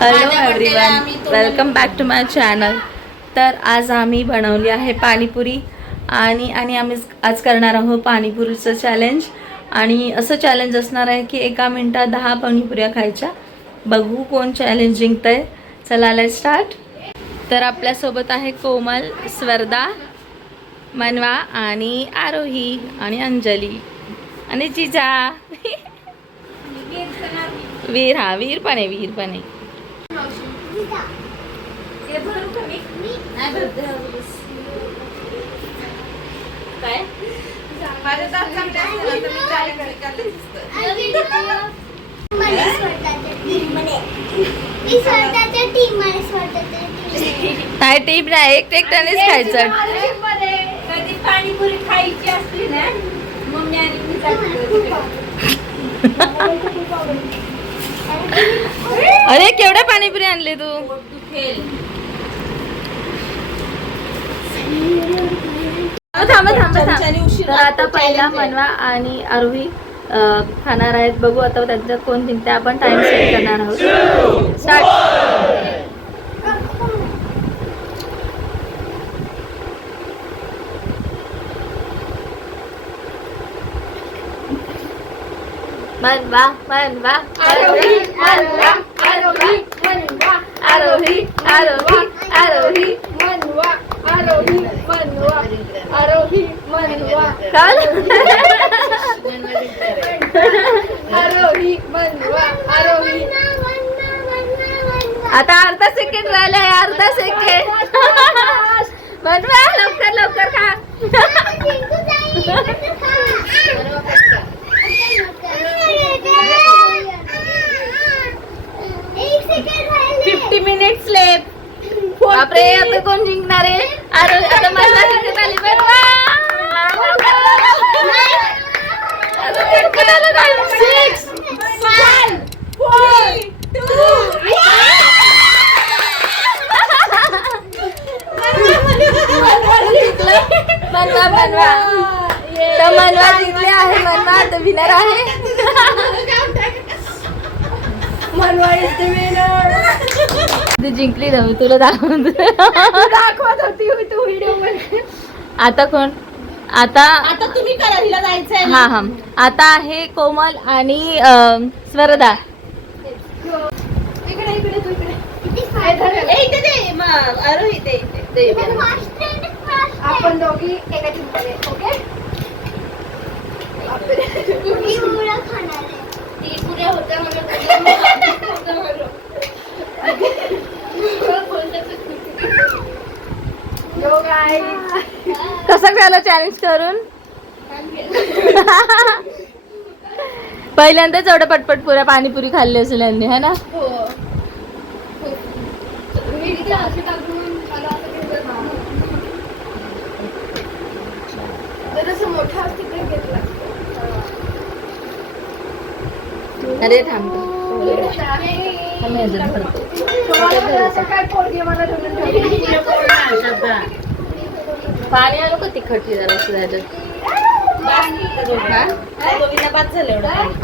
Hello everyone, welcome back to my channel. तर आज आम्ही बनवली आहे पाणीपुरी आणि आम्ही आज करणार आहोत पाणीपुरीचं चॅलेंज. आणि असं चॅलेंज असणार आहे की 1 मिनिटात 10 पाणीपुऱ्या खायच्या. बघू कोण चॅलेंज जिंकतंय. चला लेट्स स्टार्ट. तर आपल्यासोबत आहे कोमल, स्वर्धा, मनवा आणि आरोही आणि अंजली आणि जिजा. वीर पण आहे. काय टीप नाही, एकट्यानेच खायचं. कधी पाणीपुरी खायची असली ना मम्मी आणि अरे केवढ्या पाणीपुरी आणले तू? थांब. तर आता पहिला मनवा आणि आरोही खाणार आहेत. बघू आता त्यांच्यात कोण जिंकते. आपण टाइम सेट करणार आहोत. स्टार्ट. मनवा आरोही आता अर्धा सेकंड राहिलाय. अर्धा सेकंड. मनवा लवकर खा. 50 मिनिट्स लेफ्ट. बापरे, आता कोण जिंकणार आहे? आता मला जिंकत आली. मनवा जिंकले आहे. मनवा आता विनर आहे. जिंकली ना मी. तुला दाखवत होती तू व्हिडिओ मध्ये. आता कोण? आता तुम्ही करा, हिला जायचंय. हा आता आहे कोमल आणि स्वर्धा. आपण दोघी एका टीममध्ये. ओके, पुऱ्या होत्या कसं झालं चॅलेंज करून? पहिल्यांदाच एवढं पटपट पुऱ्या पाणीपुरी खाल्ली असेल यांनी, है ना? अरे थांब. पाणी आलो का तिखट जरा असं झालं.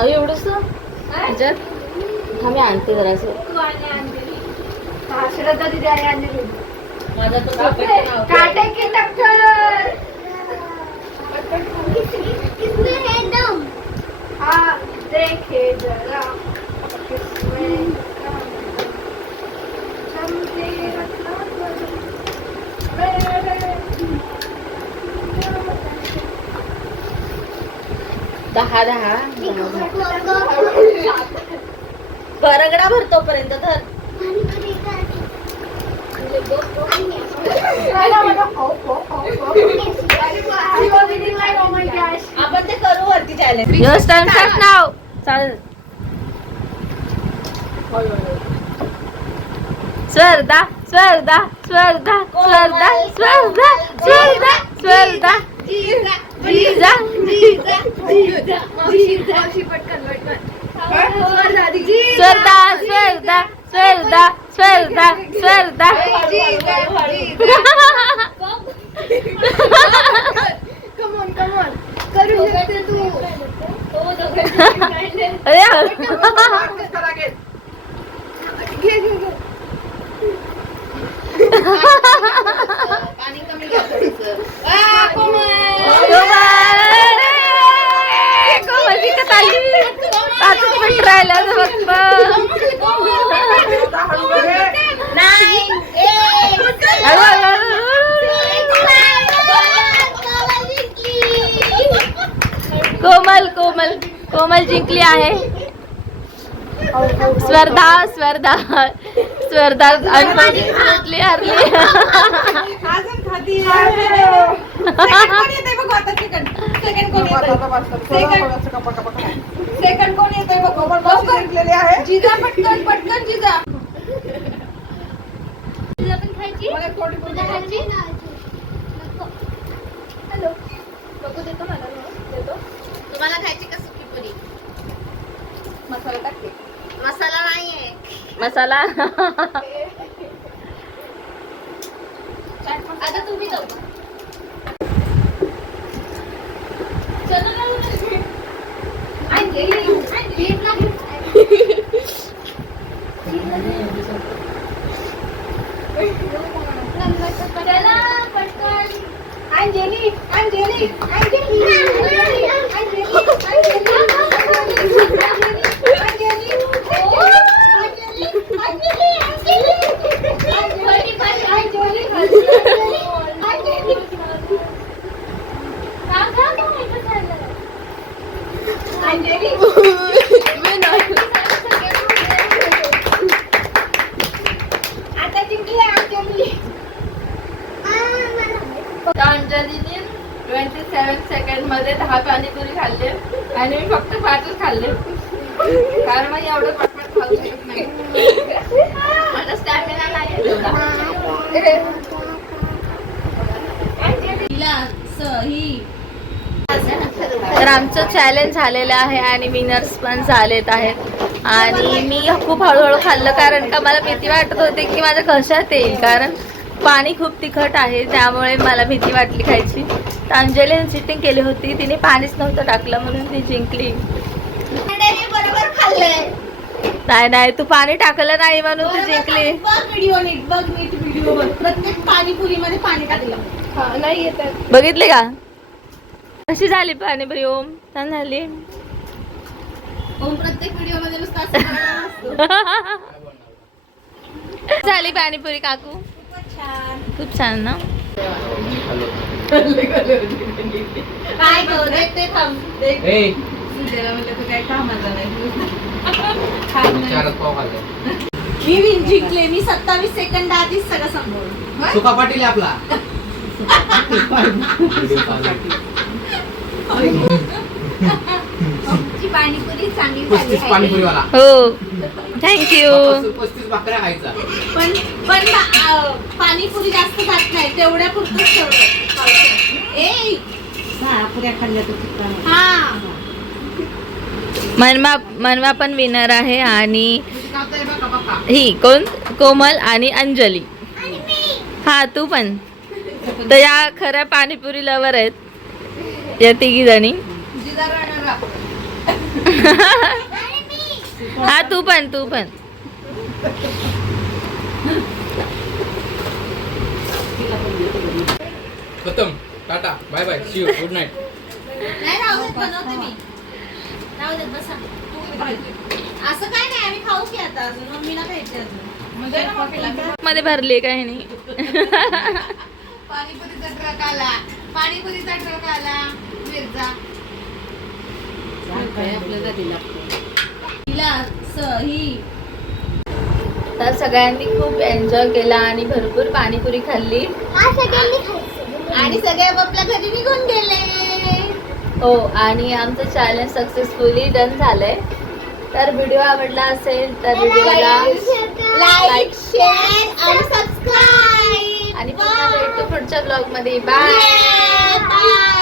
एवढंच त्याच्यात आम्ही आणते जरा असं. श्रद्धा दिदी आहे आणली. माझा काटे की टक्कर. हाँ देखे जरा किसमें दहा बरगडा भरतो पर्यंत धर. आपण ते करू वरती चॅलेंज. योर टाइम स्टार्ट नाव. चालेल. स्वर्धा जिजा. स्वर्धा. Come on. करू शकते तू. अरे घे मिनिट राहिलं फक्त. हळू, हळू, हळू. कोमल कोमल कोमल जिंकली आहे. स्पर्धा स्पर्धा स्पर्धा जिंकली हरली. सेकंड कोण येतोय बघ. जिजा पटकन पटकन जिजा. जिजा पण खायची. हॅलो बघू देतो मला देतो. तुम्हाला खायची का सुकी पुरी? मसाला टाकते. मसाला नाहीये. मसाला. आता तुम्ही जाऊ. चला ना. चला पटकन. अंजली अंजली अंजली अंजली आता जिंकली अंजली. अंजलीने 27 सेकंड मध्ये 10 पाणीपुरी खाल्ले आणि मी फक्त 5च खाल्ले, कारण मी एवढं पटपट खाऊ शकत नाही. माझा स्टॅमिना नाही तेवढा. तर आमचं चॅलेंज झालेलं आहे आणि विनर्स पण झालेत आहेत. आणि मी खूप हळूहळू खाल्लं कारण का मला भीती वाटत होती की माझ्या घशात येईल, कारण पाणी खूप तिखट आहे त्यामुळे मला भीती वाटली खायची. तर अंजलीने चिटिंग केली होती, तिने पाणीच नव्हतं टाकलं म्हणून ती जिंकली. बरोबर खाल्लंय. नाही नाही, तू पाणी टाकलं नाही म्हणून ती जिंकली. बघ व्हिडिओ नीट बघ नीट व्हिडिओ बघ. प्रत्येक पाणीपुरी मध्ये पाणी टाकलं. नाही येत. बघितले का कशी झाली पाणीपुरी? ओम छान झाली. प्रत्येक व्हिडिओ मध्ये नुसतं असं करायला असतं. झाली पाणीपुरी काकू? खूप छान ना. काय करू देख ते थांब देख. सुजयला म्हणलं तू काय कामाचा नाही. मी जिंकले. मी 27 सेकंद आधीच सगळं संपवलं. सुका पाटील आहे आपला. आमची पाणीपुरी चांगली झाली 35 पाणीपुरीवाला. हो थँक्यू. 35 भाकऱ्या खायचा. पण पाणीपुरी जास्त खात नाही, तेवढ्या पुरतच ठेवलं. ए पुऱ्या खाल्ल्या तर हा. मनवा पण विनर आहे आणि ही कोण? कोमल आणि अंजली. हा तू पण. तर या खऱ्या पाणीपुरी लवर आहेत या तिघी जणी. हा तू पण तू पण. खतम. Tata bye bye see you good night. नाही राहू देत, बनवते मी. राहू देत, बसा. असं काय नाही, आम्ही खाऊ की आता अजून. मम्मीला खायचे अजून. मध्ये भरली काही नाही. पाणीपुरीचा ट्रक आला. पाणीपुरीचा ट्रक आला. मिरचा. तर सगळ्यांनी खूप एन्जॉय केला आणि भरपूर पाणीपुरी खाल्ली. आणि सगळे आपल्या घरी निघून गेले. हो आणि आमचं चॅलेंज सक्सेसफुली डन झालंय. तर व्हिडिओ आवडला असेल तर व्हिडिओला लाईक, शेअर आणि सबस्क्राईब. आणि पुन्हा भेटू पुढच्या ब्लॉग मध्ये. बाय. बाय.